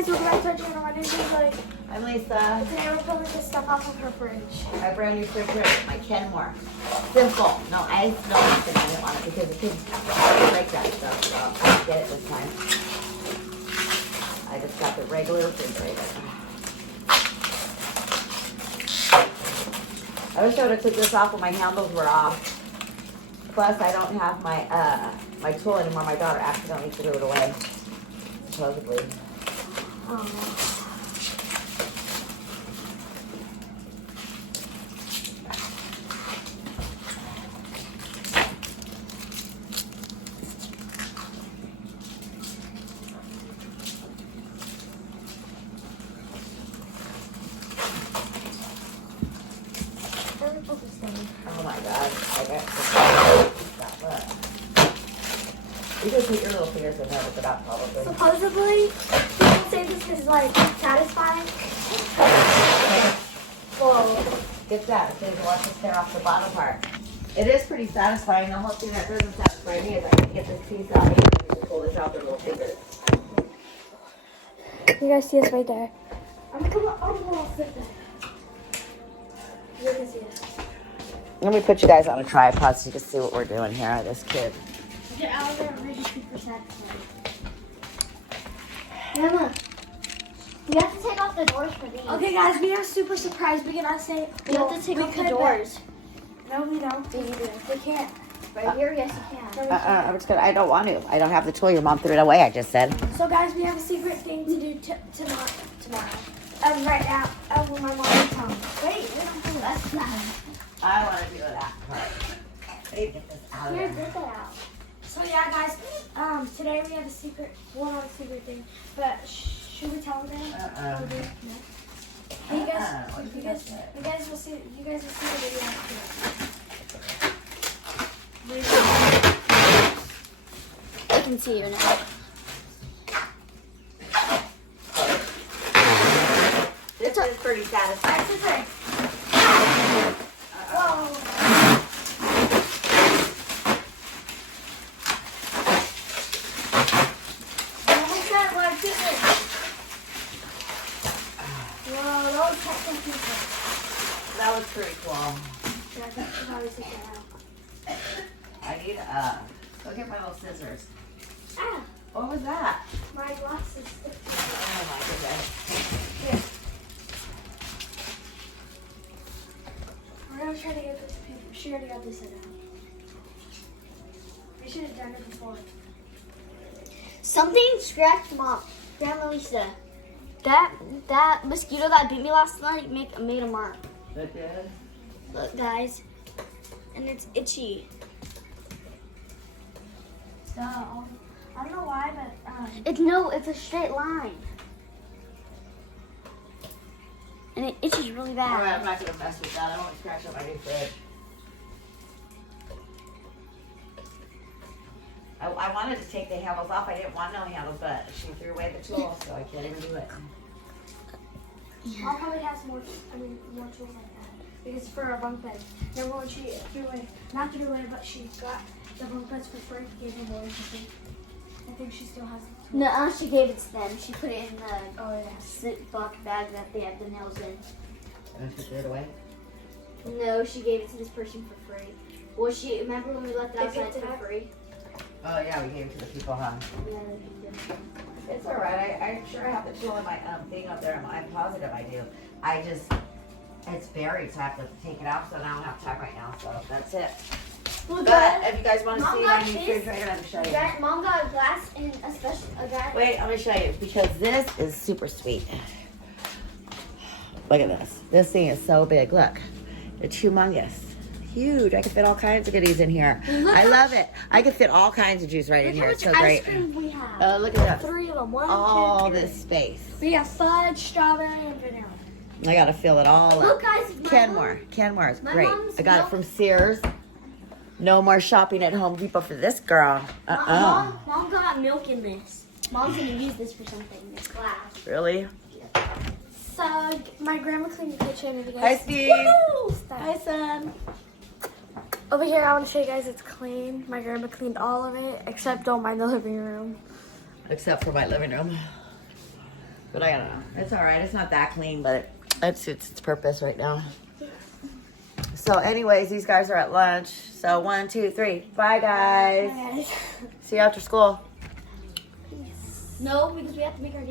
guys, welcome back to our channel. My name is Lily. I'm Lisa. Today we're filming this stuff off of her fridge. My brand new refrigerator, my Kenmore. Simple. No ice, no nothing. I didn't want it because the kids like that stuff, so I didn't get it this time. I just got the regular refrigerator. I wish I would have took this off when my handles were off. Plus, I don't have my my tool anymore. My daughter accidentally threw it away, supposedly. Oh. Oh my god, I got that. You just put your little fingers in there with it out probably. Supposedly, people say this is like satisfying. Whoa. Get that, so you can watch this tear off the bottom part. It is pretty satisfying. The whole thing that doesn't satisfy me is I can get this piece out here and pull this out with little fingers. You guys see us right there. I'm gonna come up. Oh, I'll sit there. You can see us. Let me put you guys on a tripod so you can see what we're doing here with this kid. Get out of there and make it super satisfying. Mama, We have to take off the doors for these. okay, guys, we have a super surprise. We cannot say. We have to take off the doors. No, we don't. We can't. Right here, yes, you can. No, we can't. I'm just gonna. I don't want to. I don't have the tool. Your mom threw it away. I just said. So, guys, we have a secret thing to do tomorrow. Right now, when my mom is home. Wait, we don't do that. I want to do that part. I need to get this out of Here, there. get that out. So, yeah, guys, today we have a secret, well, not a secret thing, but should we tell them? Uh-uh. No. Hey, you guys will see the video after. I can see you now. This is pretty satisfying. That's the thing. Whoa. Whoa, that was technically good. That was pretty cool. Yeah, that's how we take that out. I need go get my little scissors. Ah, What was that? my glasses stick to it. Oh my goodness. Here. We're gonna try to get this paper. She already got this set out. We should have done it before. Something scratched Grandma Lisa. That mosquito that bit me last night made a mark. It did? Look, guys. And it's itchy. So, I don't know why, but It's a straight line. And it itches really bad. Alright, I'm not gonna mess with that. I don't want to scratch up my new fridge. I wanted to take the handles off. I didn't want no handles, but she threw away the tool, so I can't even do it. I'll probably have more tools like that. Because for our bunk bed. Remember when she not threw away, but she got the bunk beds for free, gave them away for free. I think she still has the tools. No, she gave it to them. She put it in the Oh, yeah. Ziploc bag that they have the nails in. And she threw it away? No, she gave it to this person for free. Well, remember when we left it They outside picked it for up? free? Oh yeah, we gave it to the people, huh? Yeah, they picked it up. It's alright. I'm sure I have the tool in my thing up there. I'm positive I do. It's buried, so I have to take it out, so now I don't have time right now, so that's it. Well, But if you guys want to Mom see got my new his- refrigerator, I'm going to show you. Mom got a glass and a guy. Wait, I'm going to show you because this is super sweet. Look at this. This thing is so big. Look. It's humongous. Huge. I can fit all kinds of goodies in here. I love it. I can fit all kinds of juice right in Look here. how It's much so ice great. cream we have. Look at that. 3 of them. 1, All 2, 3. this space. We have fudge, strawberry, and vanilla. I got to fill it all Look, up. guys. Kenmore is my great. mom's I got it milk- from Sears. No more shopping at Home Depot for this girl. Mom got milk in this. Mom's gonna use this for something. This glass. Really? So, my grandma cleaned the kitchen. And you Hi, guys, Steve. Woo! Hi, son. Over here, I want to show you guys it's clean. My grandma cleaned all of it, except don't mind the living room. Except for my living room. But I don't know. It's all right. It's not that clean, but it's its purpose right now. So anyways, these guys are at lunch. So 1, 2, 3. Bye, guys. See you after school. No, because we have to make our